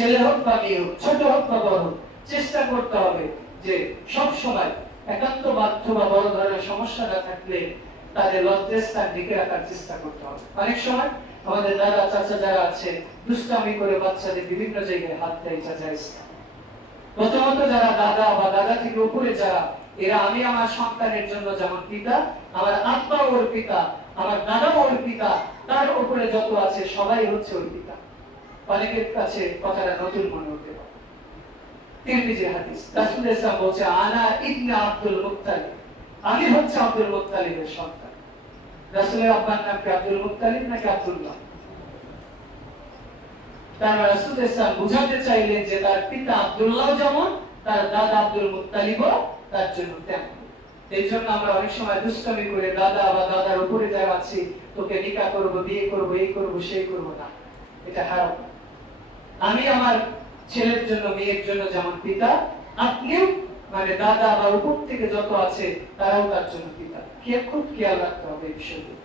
ছেলে হোক বা মেয়ে হোক, ছোট হোক বা বড় হোক, চেষ্টা করতে হবে যে সব সময় একান্ত বাধ্য বা বড় ধরনের সমস্যা না থাকলে তাদের লজ্জাস্থান ঢেকে রাখার চেষ্টা করতে হবে। অনেক সময় আমাদের দাদা চাচা যারা আছে দুষ্টামি করে বাচ্চাদের বিভিন্ন জায়গায় হাত দেয় চাচাইজ। প্রথমত যারা দাদা বা দাদা থেকে উপরে যারা, এরা আমি আমার সন্তানের জন্য যেমন পিতা, আমার আব্বা ওর পিতা, আমার দাদা ওর পিতা, তার উপরে যত আছে সবাই হচ্ছে ওর পিতা। অনেকের কাছে কথাটা নতুন মনে হতে পারে। তিরমিজি হাদিস, রাসূল ইসলাম বলছে আনা ইবনে আব্দুল মুত্তালিব, আমি হচ্ছে আব্দুল মুত্তালিবের সন্তান। রাসূলের আব্বার নাম কি আব্দুল মুত্তালিব নাকি আব্দুল্লাহ? তার রাসূল ইসলাম বুঝাতে চাইলেন যে তার পিতা আব্দুল্লাহ যেমন, তার দাদা আব্দুল মুত্তালিবও তার জন্য তেমন। এই জন্য আমরা অনেক সময় দুষ্টামি করে দাদা বা দাদার উপরে যারা আছি, তোকে নিকাহ করব, বিয়ে করব, এই করব, সেই করব না, এটা হারাম। আমি আমার ছেলের জন্য মেয়ের জন্য যেমন পিতা, আপনিও মানে দাদা বা উপর থেকে যত আছে তারাও তার জন্য পিতা। খুব খেয়াল রাখতে হবে এই বিষয়গুলো।